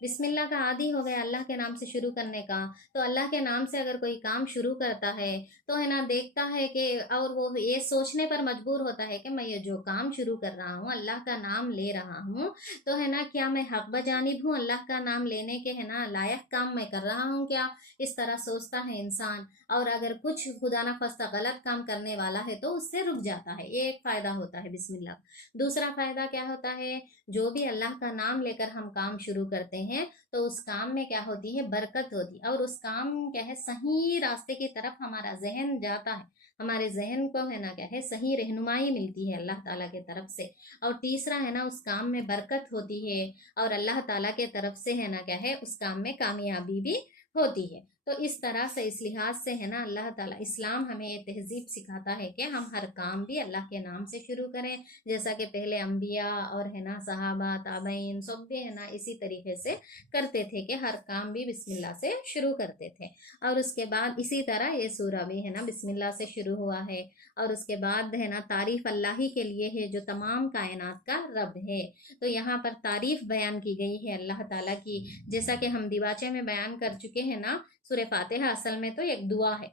بسم اللہ کا عادی ہو گیا اللہ کے نام سے شروع کرنے کا، تو اللہ کے نام سے اگر کوئی کام شروع کرتا ہے تو ہے نا دیکھتا ہے کہ، اور وہ یہ سوچنے پر مجبور ہوتا ہے کہ میں یہ جو کام شروع کر رہا ہوں اللہ کا نام لے رہا ہوں، تو ہے نا کیا میں حق بجانب ہوں، اللہ کا نام لینے کے ہے نا لائق کام میں کر رہا ہوں کیا، اس طرح سوچتا ہے انسان۔ اور اگر کچھ خدا نہ خواستہ غلط کام کرنے والا ہے تو اس سے رک جاتا ہے، یہ ایک فائدہ ہوتا ہے بسم اللہ۔ دوسرا فائدہ کیا ہوتا ہے، جو بھی اللہ کا نام لے کر ہم کام شروع کرتے ہیں تو اس کام میں کیا ہوتی ہے، برکت ہوتی ہے، اور اس کام کیا ہے صحیح راستے کی طرف ہمارا ذہن جاتا ہے، ہمارے ذہن کو ہے نا کیا ہے صحیح رہنمائی ملتی ہے اللہ تعالیٰ کی طرف سے۔ اور تیسرا ہے نا اس کام میں برکت ہوتی ہے، اور اللہ تعالیٰ کے طرف سے ہے نا کیا ہے اس کام میں کامیابی بھی ہوتی ہے۔ تو اس طرح سے اس لحاظ سے ہے نا اللہ تعالیٰ اسلام ہمیں یہ تہذیب سکھاتا ہے کہ ہم ہر کام بھی اللہ کے نام سے شروع کریں، جیسا کہ پہلے انبیاء اور ہے نا صحابہ تابعین سب بھی ہے نا اسی طریقے سے کرتے تھے کہ ہر کام بھی بسم اللہ سے شروع کرتے تھے۔ اور اس کے بعد اسی طرح یہ سورہ بھی ہے نا بسم اللہ سے شروع ہوا ہے، اور اس کے بعد ہے نا تعریف اللہ ہی کے لیے ہے جو تمام کائنات کا رب ہے۔ تو یہاں پر تعریف بیان کی گئی ہے اللہ تعالیٰ کی، جیسا کہ ہم دیواچے میں بیان کر چکے ہیں نا، سورہ فاتحہ اصل میں تو ایک دعا ہے۔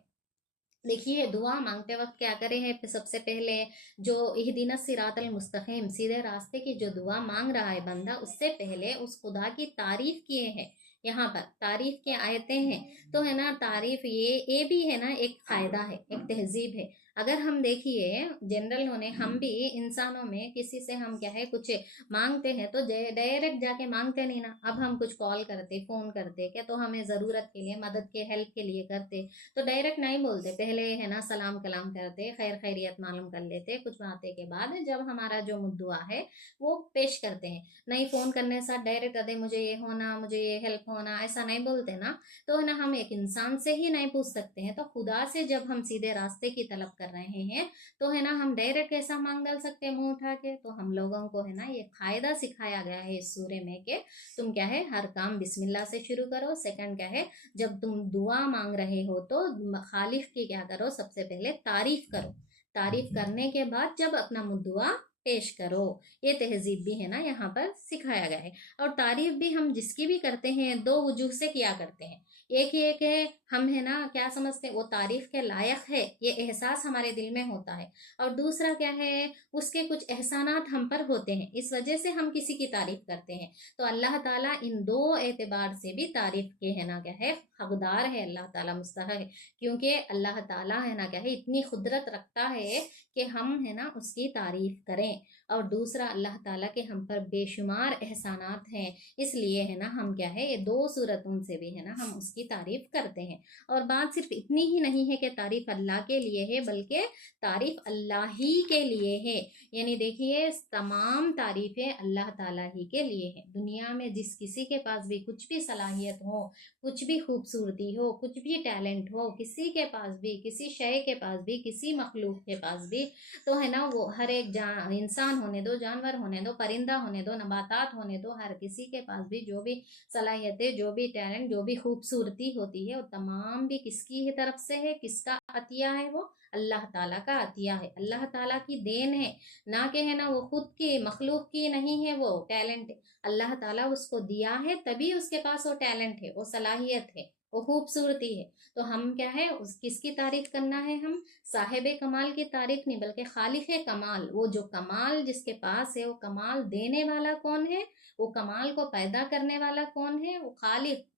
دیکھیے دعا مانگتے وقت کیا کرے ہے، سب سے پہلے جو اہدینا الصراط المستقیم سیدھے راستے کی جو دعا مانگ رہا ہے بندہ، اس سے پہلے اس خدا کی تعریف کیے ہیں، یہاں پر تعریف کی آیتیں ہیں، تو ہے نا تعریف یہ بھی ہے نا ایک فائدہ ہے، ایک تہذیب ہے۔ اگر ہم دیکھیے جنرل ہونے ہم بھی انسانوں میں کسی سے ہم کیا ہے کچھ مانگتے ہیں تو ڈائریکٹ جا کے مانگتے نہیں نا، اب ہم کچھ کال کرتے فون کرتے کیا تو ہمیں ضرورت کے لیے مدد کے ہیلپ کے لیے کرتے تو ڈائریکٹ نہیں بولتے، پہلے ہے نا سلام کلام کرتے، خیر خیریت معلوم کر لیتے، کچھ باتیں کے بعد جب ہمارا جو مدعا ہے وہ پیش کرتے ہیں، نہیں فون کرنے سے ڈائریکٹ ادے مجھے یہ ہونا مجھے یہ ہیلپ ہونا ایسا نہیں بولتے نا، تو ہے نا ہم ایک انسان سے ہی نہیں پوچھ سکتے ہیں، تو خدا سے جب ہم سیدھے راستے کی طلب کر رہے ہیں تو ہے نا ہم ڈائریکٹ ایسا مانگ ڈال سکتے ہیں منہ اٹھا کے، تو ہم لوگوں کو ہے نا یہ قاعدہ سکھایا گیا ہے اس سورے میں کہ تم کیا ہے ہر کام بسم اللہ سے شروع کرو۔ سیکنڈ کیا ہے، جب تم دعا مانگ رہے ہو تو خالق کی کیا کرو، سب سے پہلے تعریف کرو، تعریف کرنے کے بعد جب اپنا مدعا پیش کرو، یہ تہذیب بھی ہے نا یہاں پر سکھایا گیا ہے۔ اور تعریف بھی ہم جس کی بھی کرتے ہیں دو وجوہ سے کیا کرتے ہیں، ایک یہ کہ ہم ہے نا کیا سمجھتے ہیں وہ تعریف کے لائق ہے، یہ احساس ہمارے دل میں ہوتا ہے، اور دوسرا کیا ہے اس کے کچھ احسانات ہم پر ہوتے ہیں، اس وجہ سے ہم کسی کی تعریف کرتے ہیں، تو اللہ تعالیٰ ان دو اعتبار سے بھی تعریف کے ہے نا کیا ہے حقدار ہے، اللہ تعالیٰ مستحق ہے، کیونکہ اللہ تعالیٰ ہے نا کیا ہے اتنی قدرت رکھتا ہے کہ ہم ہے نا اس کی تعریف کریں، اور دوسرا اللہ تعالیٰ کے ہم پر بے شمار احسانات ہیں، اس لیے ہے نا ہم کیا ہے یہ دو صورتوں سے بھی ہے نا ہم اس کی تعریف کرتے ہیں۔ اور بات صرف اتنی ہی نہیں ہے کہ تعریف اللہ کے لیے ہے بلکہ تعریف اللہ ہی کے لیے ہے، یعنی دیکھیے تمام تعریفیں اللہ تعالیٰ ہی کے لیے ہیں، دنیا میں جس کسی کے پاس بھی کچھ بھی صلاحیت ہو، کچھ بھی خوبصورتی ہو، کچھ بھی ٹیلنٹ ہو، کسی کے پاس بھی کسی شے کے پاس بھی کسی مخلوق کے پاس بھی، تو ہے نا وہ ہر ایک انسان ہونے دو، جانور ہونے دو، پرندہ ہونے دو، نباتات ہونے دو، ہر کسی کے پاس بھی جو بھی صلاحیتیں جو بھی ٹیلنٹ جو بھی خوبصورتی ہوتی ہے وہ تمام بھی کس کی طرف سے ہے، کس کا عطیہ ہے، وہ اللہ تعالیٰ کا عطیہ ہے، اللہ تعالیٰ کی دین ہے، نہ کہ ہے نا وہ خود کی مخلوق کی نہیں ہے وہ ٹیلنٹ، اللہ تعالیٰ اس کو دیا ہے تبھی اس کے پاس وہ ٹیلنٹ ہے، وہ صلاحیت ہے، وہ خوبصورتی ہے، تو ہم کیا ہے اس کس کی تعریف کرنا ہے، ہم صاحب کمال کی تعریف نہیں بلکہ خالق کمال، وہ جو کمال جس کے پاس ہے وہ کمال دینے والا کون ہے، وہ کمال کو پیدا کرنے والا کون ہے، وہ خالق،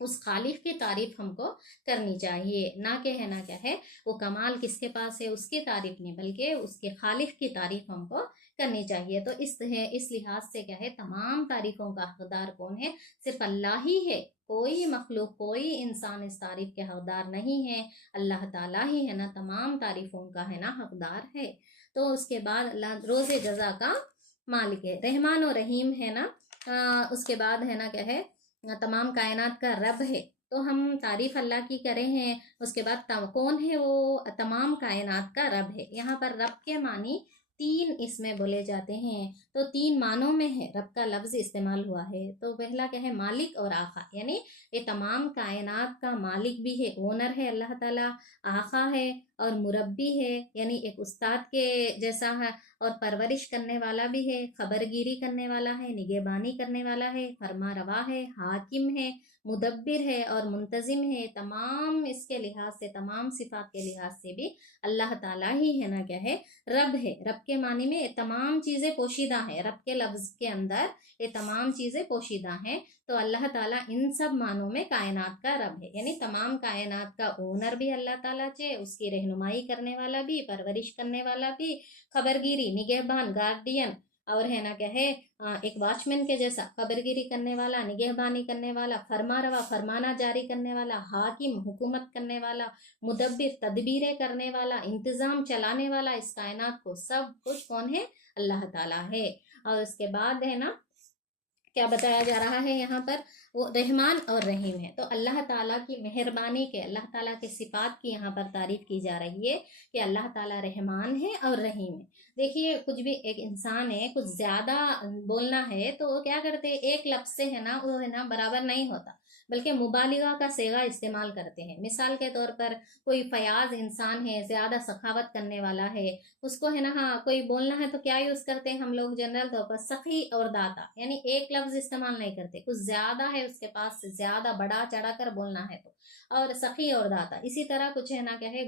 اس خالق کی تعریف ہم کو کرنی چاہیے، نہ کہ ہے نا کیا ہے وہ کمال کس کے پاس ہے اس کی تعریف نہیں بلکہ اس کے خالق کی تعریف ہم کو کرنی چاہیے۔ تو اس لحاظ سے کیا ہے تمام تعریفوں کا حقدار کون ہے، صرف اللہ ہی ہے، کوئی مخلوق کوئی انسان اس تعریف کے حقدار نہیں ہے، اللہ تعالیٰ ہی ہے نا تمام تعریفوں کا ہے نا حقدار ہے۔ تو اس کے بعد اللہ روز جزا کا مالک ہے، رحمان و رحیم ہے نا، اس کے بعد ہے نا کیا ہے تمام کائنات کا رب ہے، تو ہم تعریف اللہ کی کرے ہیں، اس کے بعد کون ہے وہ تمام کائنات کا رب ہے، یہاں پر رب کے معنی تین اس میں بولے جاتے ہیں، تو تین معنوں میں ہے رب کا لفظ استعمال ہوا ہے، تو پہلا کیا ہے مالک اور آقا، یعنی یہ تمام کائنات کا مالک بھی ہے، اونر ہے اللہ تعالیٰ، آقا ہے اور مربی ہے، یعنی ایک استاد کے جیسا ہے، اور پرورش کرنے والا بھی ہے، خبرگیری کرنے والا ہے، نگہبانی کرنے والا ہے، فرما روا ہے، حاکم ہے، مدبر ہے اور منتظم ہے۔ تمام اس کے لحاظ سے، تمام صفات کے لحاظ سے بھی اللہ تعالیٰ ہی ہے نا کیا ہے، رب ہے۔ رب کے معنی میں یہ تمام چیزیں پوشیدہ ہیں، رب کے لفظ کے اندر یہ تمام چیزیں پوشیدہ ہیں۔ تو اللہ تعالیٰ ان سب معنوں میں کائنات کا رب ہے، یعنی تمام کائنات کا اونر بھی اللہ تعالیٰ چے، اس کی رہنمائی کرنے والا بھی، پرورش کرنے والا بھی، خبرگیری، نگہبان، گارڈین، اور ہے نا کیا ہے ایک واچمین کے جیسا خبرگیری کرنے والا، نگہبانی کرنے والا، فرما روا، فرمانا جاری کرنے والا، حاکم، حکومت کرنے والا، مدبر، تدبیریں کرنے والا، انتظام چلانے والا، اس کائنات کو سب کچھ کون ہے؟ اللہ تعالیٰ ہے۔ اور اس کے بعد ہے نا کیا بتایا جا رہا ہے یہاں پر؟ وہ رحمان اور رحیم ہے۔ تو اللہ تعالیٰ کی مہربانی کے، اللہ تعالیٰ کے صفات کی یہاں پر تعریف کی جا رہی ہے کہ اللہ تعالیٰ رحمان ہے اور رحیم ہے۔ دیکھیے کچھ بھی ایک انسان ہے، کچھ زیادہ بولنا ہے تو وہ کیا کرتے ہیں، ایک لفظ سے ہے نا وہ ہے نا برابر نہیں ہوتا، بلکہ مبالغہ کا صیغہ استعمال کرتے ہیں۔ مثال کے طور پر کوئی فیاض انسان ہے، زیادہ سخاوت کرنے والا ہے، اس کو ہے نا کوئی بولنا ہے تو کیا یوز کرتے ہیں ہم لوگ جنرل طور پر؟ سخی اور داتا، یعنی ایک لفظ استعمال نہیں کرتے، کچھ زیادہ ہے اس کے پاس سے، زیادہ بڑا چڑھا کر بولنا ہے تو، اور سخی اور داتا۔ اسی طرح کچھ ہے نا کیا ہے،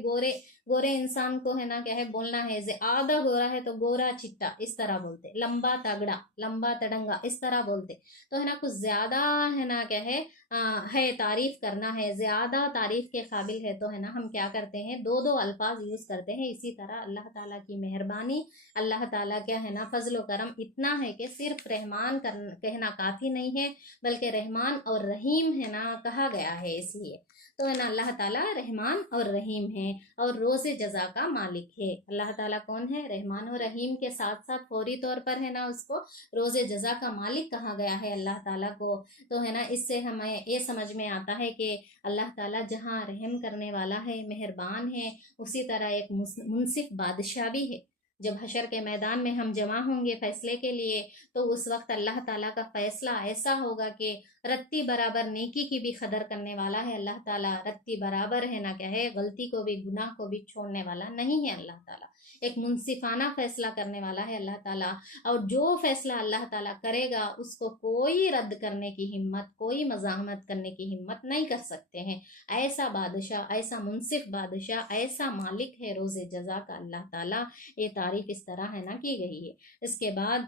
گورے انسان کو ہے نا کیا ہے بولنا ہے، زیادہ گورا ہے تو گورا چٹا اس طرح بولتے، لمبا تگڑا، لمبا تڑنگا اس طرح بولتے۔ تو ہے نا کچھ زیادہ ہے نا کیا ہے تعریف کرنا ہے، زیادہ تعریف کے قابل ہے تو ہے نا ہم کیا کرتے ہیں، دو الفاظ یوز کرتے ہیں۔ اسی طرح اللہ تعالیٰ کی مہربانی، اللہ تعالیٰ کیا ہے نا فضل و کرم اتنا ہے کہ صرف رحمان کہنا کافی نہیں ہے، بلکہ رحمان اور رحیم ہے نا کہا گیا ہے۔ اس لیے تو ہے نا اللہ تعالیٰ رحمان اور رحیم ہے اور روز جزا کا مالک ہے۔ اللہ تعالیٰ کون ہے؟ رحمان اور رحیم کے ساتھ ساتھ فوری طور پر ہے نا اس کو روز جزا کا مالک کہا گیا ہے اللہ تعالیٰ کو۔ تو ہے نا اس سے ہمیں یہ سمجھ میں آتا ہے کہ اللہ تعالیٰ جہاں رحم کرنے والا ہے، مہربان ہے، اسی طرح ایک منصف بادشاہ بھی ہے۔ جب حشر کے میدان میں ہم جمع ہوں گے فیصلے کے لیے، تو اس وقت اللہ تعالیٰ کا فیصلہ ایسا ہوگا کہ رتی برابر نیکی کی بھی قدر کرنے والا ہے اللہ تعالیٰ، رتی برابر ہے نا کیا ہے غلطی کو بھی، گناہ کو بھی چھوڑنے والا نہیں ہے اللہ تعالیٰ، ایک منصفانہ فیصلہ کرنے والا ہے اللہ تعالیٰ۔ اور جو فیصلہ اللہ تعالیٰ کرے گا اس کو کوئی رد کرنے کی ہمت، کوئی مزاحمت کرنے کی ہمت نہیں کر سکتے ہیں۔ ایسا بادشاہ، ایسا منصف بادشاہ، ایسا مالک ہے روز جزا کا اللہ تعالیٰ۔ یہ تعریف اس طرح ہے نا کی گئی ہے۔ اس کے بعد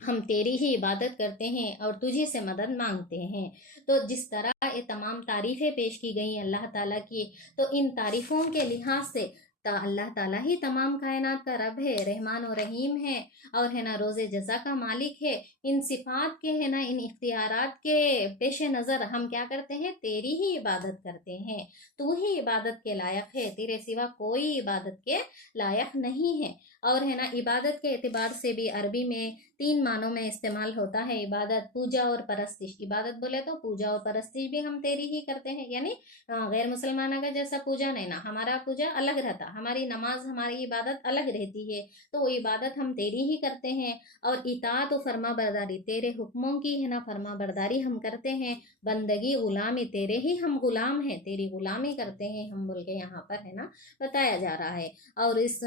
ہم تیری ہی عبادت کرتے ہیں اور تجھے سے مدد مانگتے ہیں۔ تو جس طرح یہ تمام تعریفیں پیش کی گئی اللہ تعالیٰ کی، تو ان تعریفوں کے لحاظ سے اللہ تعالیٰ ہی تمام کائنات کا رب ہے، رحمان و رحیم ہے، اور ہے نا روز جزا کا مالک ہے۔ ان صفات کے ہے نا، ان اختیارات کے پیش نظر ہم کیا کرتے ہیں؟ تیری ہی عبادت کرتے ہیں۔ تو ہی عبادت کے لائق ہے، تیرے سوا کوئی عبادت کے لائق نہیں ہے۔ اور ہے نا عبادت کے اعتبار سے بھی عربی میں 3 معنوں میں استعمال ہوتا ہے عبادت، پوجا اور پرستش۔ عبادت بولے تو پوجا اور پرستش بھی ہم تیری ہی کرتے ہیں، یعنی غیر مسلمانوں کا جیسا پوجا نہیں نا، ہمارا پوجا الگ رہتا، ہماری نماز، ہماری عبادت الگ رہتی ہے، تو وہ عبادت ہم تیری ہی کرتے ہیں۔ اور اطاعت و فرما برداری، تیرے حکموں کی ہے نا فرما برداری ہم کرتے ہیں۔ بندگی، غلامی، تیرے ہی ہم غلام ہیں، تیری غلامی کرتے ہیں ہم، بول کے یہاں پر ہے نا بتایا جا رہا ہے۔ اور اس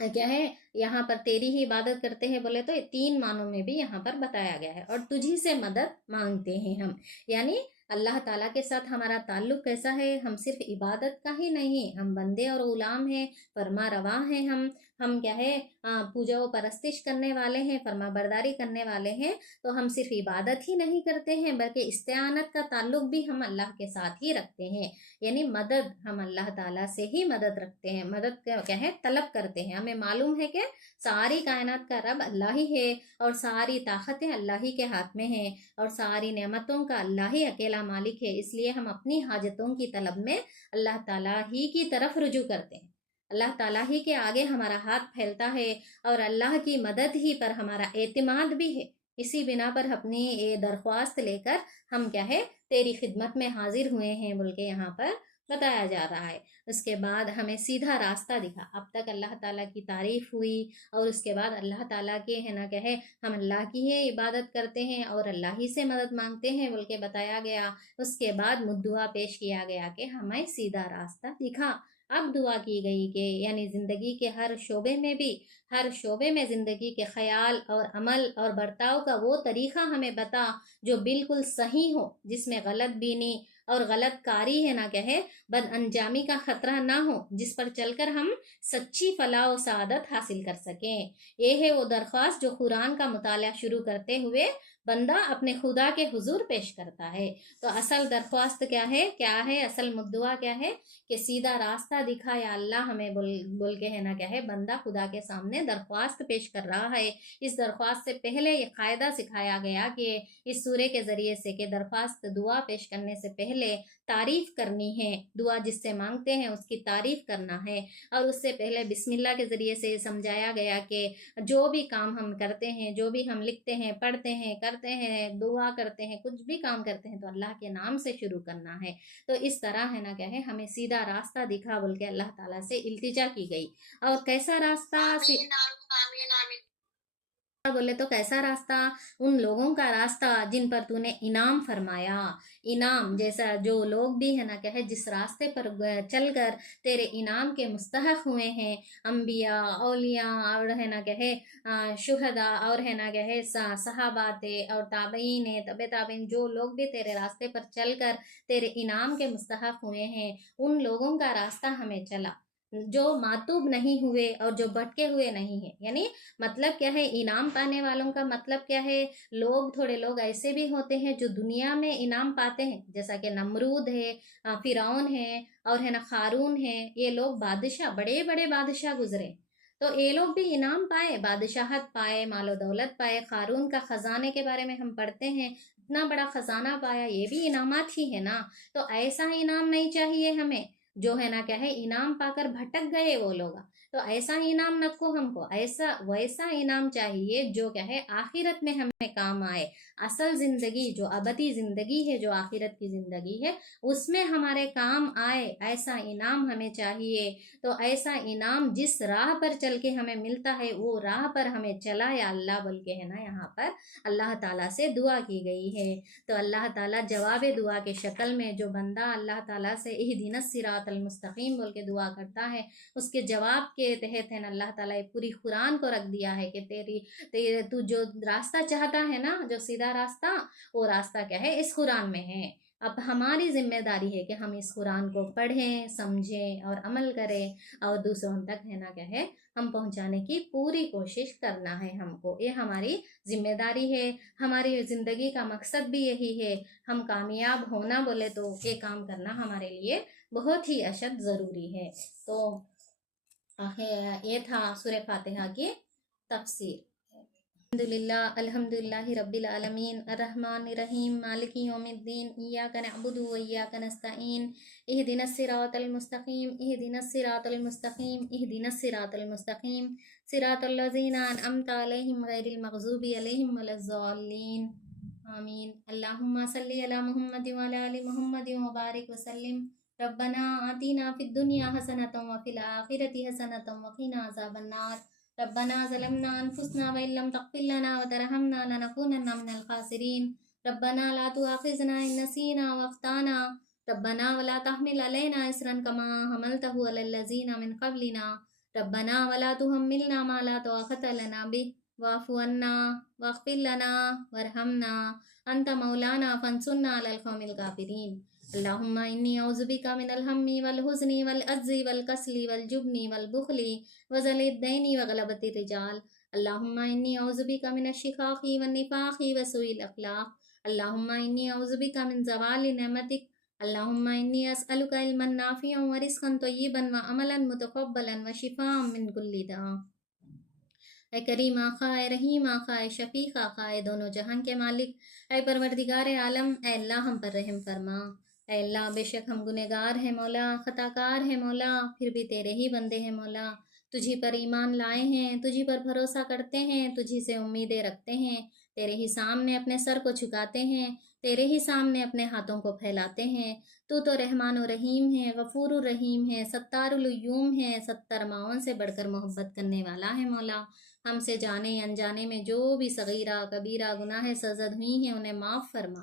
کیا ہے یہاں پر تیری ہی عبادت کرتے ہیں بولے تو 3 معنوں میں بھی یہاں پر بتایا گیا ہے۔ اور تجھی سے مدد مانگتے ہیں ہم، یعنی اللہ تعالیٰ کے ساتھ ہمارا تعلق کیسا ہے؟ ہم صرف عبادت کا ہی نہیں، ہم بندے اور غلام ہیں، فرما روا ہیں ہم کیا ہے پوجا و پرستش کرنے والے ہیں، فرما برداری کرنے والے ہیں۔ تو ہم صرف عبادت ہی نہیں کرتے ہیں، بلکہ استعانت کا تعلق بھی ہم اللہ کے ساتھ ہی رکھتے ہیں، یعنی مدد ہم اللہ تعالیٰ سے ہی مدد رکھتے ہیں، مدد کیا ہے طلب کرتے ہیں۔ ہمیں معلوم ہے کہ ساری کائنات کا رب اللہ ہی ہے، اور ساری طاقتیں اللہ ہی کے ہاتھ میں ہیں، اور ساری نعمتوں کا اللہ ہی اکیلا مالک ہے۔ اس لیے ہم اپنی حاجتوں کی طلب میں اللہ تعالیٰ ہی کی طرف رجوع کرتے ہیں، اللہ تعالیٰ ہی کے آگے ہمارا ہاتھ پھیلتا ہے، اور اللہ کی مدد ہی پر ہمارا اعتماد بھی ہے۔ اسی بنا پر اپنی یہ درخواست لے کر ہم کیا ہے تیری خدمت میں حاضر ہوئے ہیں بول کے یہاں پر بتایا جا رہا ہے۔ اس کے بعد ہمیں سیدھا راستہ دکھا، اب تک اللہ تعالیٰ کی تعریف ہوئی، اور اس کے بعد اللہ تعالیٰ کے ہے نا کہ ہے ہم اللہ کی ہی عبادت کرتے ہیں اور اللہ ہی سے مدد مانگتے ہیں بول کے بتایا گیا۔ اس کے بعد دعا پیش کیا گیا کہ ہمیں سیدھا راستہ دکھا، اب دعا کی گئی کہ یعنی زندگی کے ہر شعبے میں زندگی کے خیال اور عمل اور برتاؤ کا وہ طریقہ ہمیں بتا جو بالکل صحیح ہو، جس میں غلط بینی اور غلط کاری ہے نہ کہے، بد انجامی کا خطرہ نہ ہو، جس پر چل کر ہم سچی فلاح و سعادت حاصل کر سکیں۔ یہ ہے وہ درخواست جو قرآن کا مطالعہ شروع کرتے ہوئے بندہ اپنے خدا کے حضور پیش کرتا ہے۔ تو اصل درخواست کیا ہے اصل مدعا کیا ہے کہ سیدھا راستہ دکھا یا اللہ ہمیں بول کے ہے نا کیا ہے، بندہ خدا کے سامنے درخواست پیش کر رہا ہے۔ اس درخواست سے پہلے یہ قاعدہ سکھایا گیا کہ اس سورے کے ذریعے سے کہ درخواست دعا پیش کرنے سے پہلے تعریف کرنی ہے، دعا جس سے مانگتے ہیں اس کی تعریف کرنا ہے، اور اس سے پہلے بسم اللہ کے ذریعے سے یہ سمجھایا گیا کہ جو بھی کام ہم کرتے ہیں، جو بھی ہم لکھتے ہیں، پڑھتے ہیں، کرتے ہیں، دعا کرتے ہیں، کچھ بھی کام کرتے ہیں تو اللہ کے نام سے شروع کرنا ہے۔ تو اس طرح ہے نا کیا ہے، ہمیں سیدھا راستہ دکھا بول کے اللہ تعالیٰ سے التجا کی گئی۔ اور کیسا راستہ؟ آمین آمین آمین بولے تو کیسا راستہ؟ ان لوگوں کا راستہ جن پر تو نے انعام فرمایا۔ انعام جیسا جو لوگ بھی ہے نا کہ ہے جس راستے پر چل کر تیرے انعام کے مستحق ہوئے ہیں، انبیاء، اولیاء، اور ہے نا کہ ہے شہداء، اور ہے نا کہ ہے صحابات اور تابعین، تبع تابعین، جو لوگ بھی تیرے راستے پر چل کر تیرے انعام کے مستحق ہوئے ہیں، ان لوگوں کا راستہ ہمیں چلا، جو معتوب نہیں ہوئے اور جو بھٹکے ہوئے نہیں ہیں۔ یعنی مطلب کیا ہے انعام پانے والوں کا مطلب کیا ہے؟ تھوڑے لوگ ایسے بھی ہوتے ہیں جو دنیا میں انعام پاتے ہیں، جیسا کہ نمرود ہے، فرعون ہے، اور ہے نا قارون ہے، یہ لوگ بادشاہ، بڑے بڑے بادشاہ گزرے، تو یہ لوگ بھی انعام پائے، بادشاہت پائے، مال و دولت پائے۔ قارون کا خزانے کے بارے میں ہم پڑھتے ہیں، اتنا بڑا خزانہ پایا، یہ بھی انعامات ہی ہے نا۔ تو ایسا انعام نہیں چاہیے ہمیں جو ہے نا کیا ہے انعام پا کر بھٹک گئے وہ لوگ، تو ایسا انعام نہ کو ہم کو، ویسا انعام چاہیے جو کیا ہے آخرت میں ہمیں کام آئے۔ اصل زندگی جو ابدی زندگی ہے، جو آخرت کی زندگی ہے، اس میں ہمارے کام آئے، ایسا انعام ہمیں چاہیے۔ تو ایسا انعام جس راہ پر چل کے ہمیں ملتا ہے وہ راہ پر ہمیں چلا یا اللہ بول کے ہے نا یہاں پر اللہ تعالیٰ سے دعا کی گئی ہے۔ تو اللہ تعالیٰ جواب دعا کے شکل میں جو بندہ اللہ تعالیٰ سے اہدنا الصراط المستقیم بول کے دعا کرتا ہے، اس کے جواب کے تحت ہے نا اللہ تعالیٰ پوری قرآن کو رکھ دیا ہے کہ تو جو راستہ چاہتا ہے نا، جو سیدھا راستہ، وہ راستہ کیا ہے اس قرآن میں ہے۔ اب ہماری ذمہ داری ہے کہ ہم اس قرآن کو پڑھیں، سمجھیں اور عمل کریں، اور دوسروں تک ہے نا کیا ہے ہم پہنچانے کی پوری کوشش کرنا ہے ہم کو، یہ ہماری ذمہ داری ہے۔ ہماری زندگی کا مقصد بھی یہی ہے، ہم کامیاب ہونا بولے تو یہ کام کرنا ہمارے لیے بہت ہی اشد ضروری ہے۔ تو یہ تھا سورہ فاتحہ کی تفسیر۔ الحمدللہ رب العالمین الرحمن الرحیم مالک یوم الدین ایاک نعبد و ایاک نستعین اہدنا الصراط المستقیم اہدنا الصراط المستقیم اہدنا الصراط المستقیم صراط الذین انعمت علیہم غیر المغضوب علیہم ولا الضالین آمین۔ اللہم صلی علی محمد وعلی آل محمد وبارک وسلم۔ ربنا آتنا فی الدنیا حسنۃ وفی الآخرۃ حسنۃ وقنا عذاب النار۔ ربنا ظلمنا انفسنا وان لم تغفر لنا وترحمنا لنكونن من الخاسرین۔ ربنا لا تؤاخذنا ان نسینا واخطانا ربنا ولا تحمل علينا اصرا كما حملته على الذين من قبلنا ربنا ولا تحملنا ما لا طاقة لنا به واعف عنا واغفر لنا وارحمنا انت مولانا فانصرنا على القوم الكافرين۔ اللهم إني أعوذ بك من الهم والحزن والعجز والكسل والجبن والبخل وذل الدين وغلبة الرجال۔ اللهم إني أعوذ بك من الشقاق والنفاق وسوء الأخلاق۔ اللهم إني أعوذ بك من زوال نعمتك۔ اللهم إني أسألك علما نافعا ورزقا طيبا وعملا متقبلا وشفاء من كل داء۔ اے کریم آقا، اے رحیم آقا، اے شفیق آقا، اے دونوں جہان کے مالک، اے پروردگار عالم، اے اللہ ہم پر رحم فرما۔ اے اللہ بے شک ہم گنہگار ہیں مولا، خطا کار ہیں مولا، پھر بھی تیرے ہی بندے ہیں مولا، تجھی پر ایمان لائے ہیں، تجھی پر بھروسہ کرتے ہیں، تجھی سے امیدیں رکھتے ہیں، تیرے ہی سامنے اپنے سر کو جھکاتے ہیں، تیرے ہی سامنے اپنے ہاتھوں کو پھیلاتے ہیں۔ تو رحمان و رحیم ہے، غفور الرحیم ہے، ستار العیوم ہے، 70 ماؤں سے بڑھ کر محبت کرنے والا ہے مولا۔ ہم سے جانے انجانے میں جو بھی صغیرہ کبیرہ گناہ سرزد ہوئی ہیں انہیں معاف فرما۔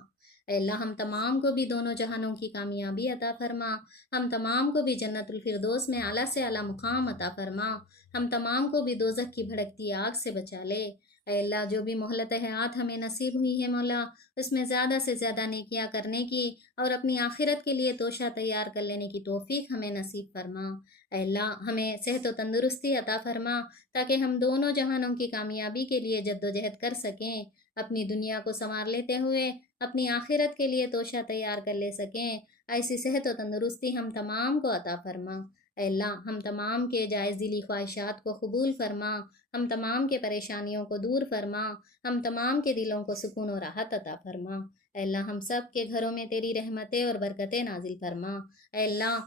اے اللہ ہم تمام کو بھی دونوں جہانوں کی کامیابی عطا فرما، ہم تمام کو بھی جنت الفردوس میں اعلیٰ سے اعلیٰ مقام عطا فرما، ہم تمام کو بھی دوزخ کی بھڑکتی آگ سے بچا لے۔ اے اللہ جو بھی مہلت حیات ہمیں نصیب ہوئی ہے مولا، اس میں زیادہ سے زیادہ نیکیاں کرنے کی اور اپنی آخرت کے لیے توشہ تیار کر لینے کی توفیق ہمیں نصیب فرما۔ اے اللہ ہمیں صحت و تندرستی عطا فرما تاکہ ہم دونوں جہانوں کی کامیابی کے لیے جد و جہد کر سکیں، اپنی دنیا کو سنوار لیتے ہوئے اپنی آخرت کے لیے توشہ تیار کر لے سکیں۔ ایسی صحت و تندرستی ہم تمام کو عطا فرما۔ اے اللہ ہم تمام کے جائز دلی خواہشات کو قبول فرما، ہم تمام کے پریشانیوں کو دور فرما، ہم تمام کے دلوں کو سکون و راحت عطا فرما۔ اے اللہ ہم سب کے گھروں میں تیری رحمتیں اور برکتیں نازل فرما۔ اے اللہ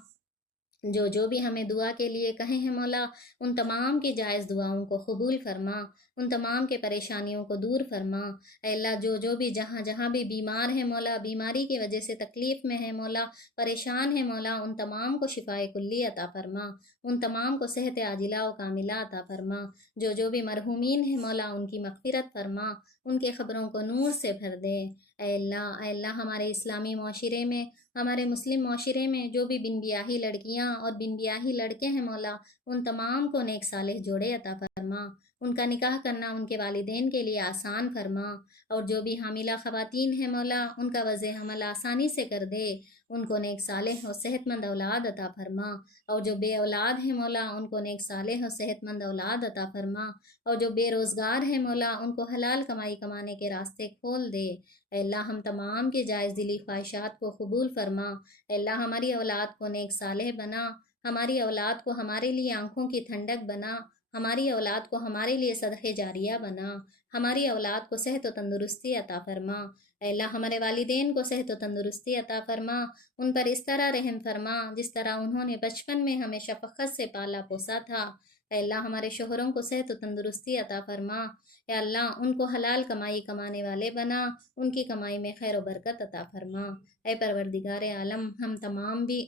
جو بھی ہمیں دعا کے لیے کہیں ہیں مولا، ان تمام کی جائز دعاؤں کو قبول فرما، ان تمام کے پریشانیوں کو دور فرما۔ اے اللہ جو بھی جہاں بھی بیمار ہیں مولا، بیماری کی وجہ سے تکلیف میں ہے مولا، پریشان ہے مولا، ان تمام کو شفائے کلی عطا فرما، ان تمام کو صحت عاجلہ و کاملہ عطا فرما۔ جو بھی مرحومین ہیں مولا، ان کی مغفرت فرما، ان کے قبروں کو نور سے بھر دے۔ اے اللہ ہمارے اسلامی معاشرے میں، ہمارے مسلم معاشرے میں جو بھی بن بیاہی لڑکیاں اور بن بیاہی لڑکے ہیں مولا، ان تمام کو نیک صالح جوڑے عطا فرما، ان کا نکاح کرنا ان کے والدین کے لیے آسان فرما، اور جو بھی حاملہ خواتین ہیں مولا، ان کا وضع حمل آسانی سے کر دے، ان کو نیک صالح اور صحت مند اولاد عطا فرما، اور جو بے اولاد ہیں مولا، ان کو نیک صالح اور صحت مند اولاد عطا فرما، اور جو بے روزگار ہیں مولا، ان کو حلال کمائی کمانے کے راستے کھول دے۔ اے اللہ ہم تمام کے جائز دلی خواہشات کو قبول فرما۔ اے اللہ ہماری اولاد کو نیک صالح بنا، ہماری اولاد کو ہمارے لیے آنکھوں کی ٹھنڈک بنا، ہماری اولاد کو ہمارے لیے صدقہ جاریہ بنا، ہماری اولاد کو صحت و تندرستی عطا فرما۔ اے اللہ ہمارے والدین کو صحت و تندرستی عطا فرما، ان پر اس طرح رحم فرما جس طرح انہوں نے بچپن میں ہمیں شفقت سے پالا پوسا تھا۔ اے اللہ ہمارے شوہروں کو صحت و تندرستی عطا فرما۔ اے اللہ ان کو حلال کمائی کمانے والے بنا، ان کی کمائی میں خیر و برکت عطا فرما۔ اے پروردگار عالم ہم تمام بھی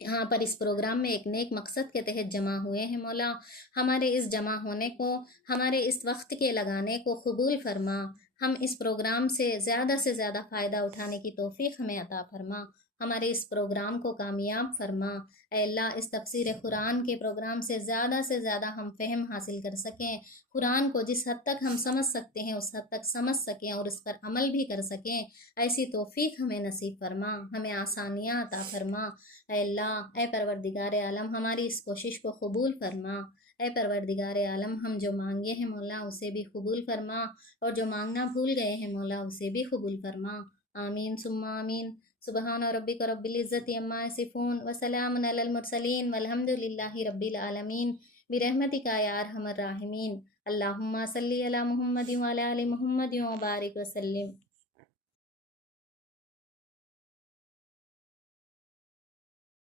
یہاں پر اس پروگرام میں ایک نیک مقصد کے تحت جمع ہوئے ہیں مولا، ہمارے اس جمع ہونے کو، ہمارے اس وقت کے لگانے کو قبول فرما، ہم اس پروگرام سے زیادہ فائدہ اٹھانے کی توفیق ہمیں عطا فرما، ہمارے اس پروگرام کو کامیاب فرما۔ اے اللہ اس تفسیر قرآن کے پروگرام سے زیادہ ہم فہم حاصل کر سکیں، قرآن کو جس حد تک ہم سمجھ سکتے ہیں اس حد تک سمجھ سکیں اور اس پر عمل بھی کر سکیں، ایسی توفیق ہمیں نصیب فرما، ہمیں آسانیاں عطا فرما۔ اے اللہ اے پروردگار عالم ہماری اس کوشش کو قبول فرما۔ اے پروردگار عالم ہم جو مانگے ہیں مولا اسے بھی قبول فرما، اور جو مانگنا بھول گئے ہیں مولا اسے بھی قبول فرما۔ آمین ثم آمین۔ سبحان ربک رب العزت عما یصفون وسلام علی المرسلین والحمد للہ رب العالمین برحمتک یا ارحم الراحمین۔ اللہم صلی علی محمد وعلی آل محمد وبارک وسلم۔